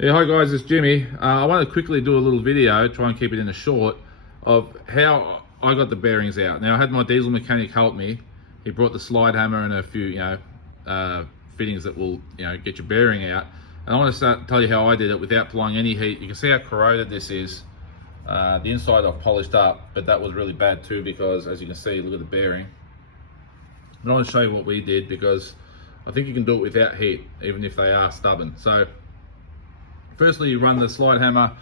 Yeah, hi guys, it's Jimmy. I want to quickly do a little video, try and keep it in a short, of how I got the bearings out. Now I had my diesel mechanic help me. He brought the slide hammer and a few, fittings that will, get your bearing out. And I want to tell you how I did it without applying any heat. You can see how corroded this is. The inside I've polished up, but that was really bad too because, as you can see, look at the bearing. But I want to show you what we did because I think you can do it without heat, even if they are stubborn. So firstly, you run the slide hammer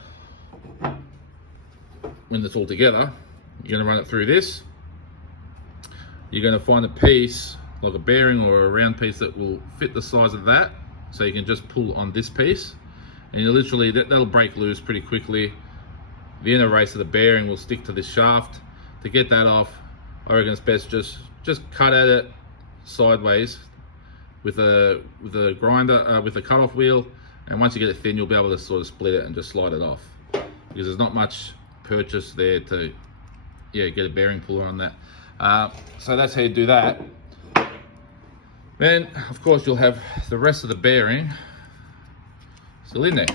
when it's all together. You're going to run it through this. You're going to find a piece, like a bearing or a round piece that will fit the size of that. So you can just pull on this piece. And you literally, that'll break loose pretty quickly. The inner race of the bearing will stick to this shaft. To get that off, I reckon it's best just cut at it sideways with a grinder, with a cut-off wheel. And once you get it thin, you'll be able to sort of split it and just slide it off. Because there's not much purchase there to, get a bearing puller on that. So that's how you do that. Then, of course, you'll have the rest of the bearing still in there.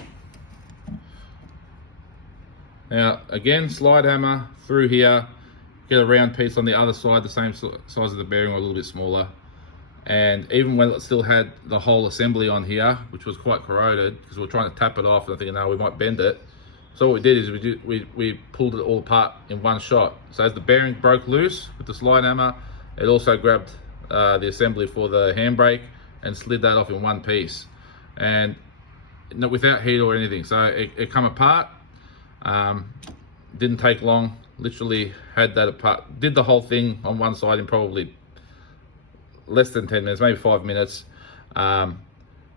Now, again, slide hammer through here, get a round piece on the other side, the same size of the bearing or a little bit smaller. And even when it still had the whole assembly on here, which was quite corroded, because we were trying to tap it off and thinking, no, we might bend it. So what we did is we pulled it all apart in one shot. So as the bearing broke loose with the slide hammer, it also grabbed the assembly for the handbrake and slid that off in one piece. And without heat or anything. So it come apart. Didn't take long, literally had that apart, did the whole thing on one side in probably less than 10 minutes, maybe 5 minutes. And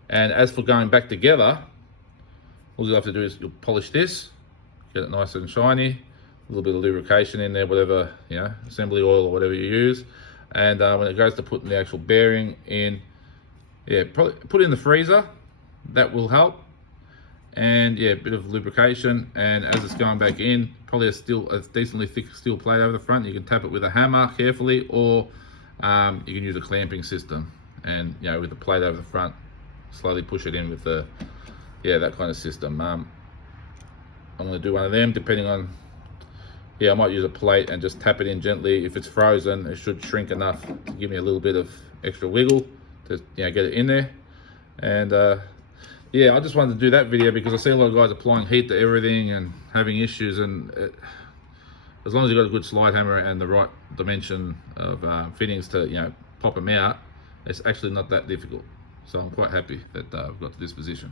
as for going back together, all you have to do is you'll polish this, get it nice and shiny, a little bit of lubrication in there, whatever, assembly oil or whatever you use. And when it goes to putting the actual bearing in, probably put it in the freezer, that will help. And a bit of lubrication, and as it's going back in, probably a decently thick steel plate over the front. You can tap it with a hammer carefully, or you can use a clamping system, and with the plate over the front, slowly push it in with the that kind of system. I'm going to do one of them, depending on I might use a plate and just tap it in gently. If it's frozen, it should shrink enough to give me a little bit of extra wiggle to get it in there. And I just wanted to do that video because I see a lot of guys applying heat to everything and having issues, and as long as you've got a good slide hammer and the right dimension of fittings to pop them out, it's actually not that difficult. So I'm quite happy that I've got to this position.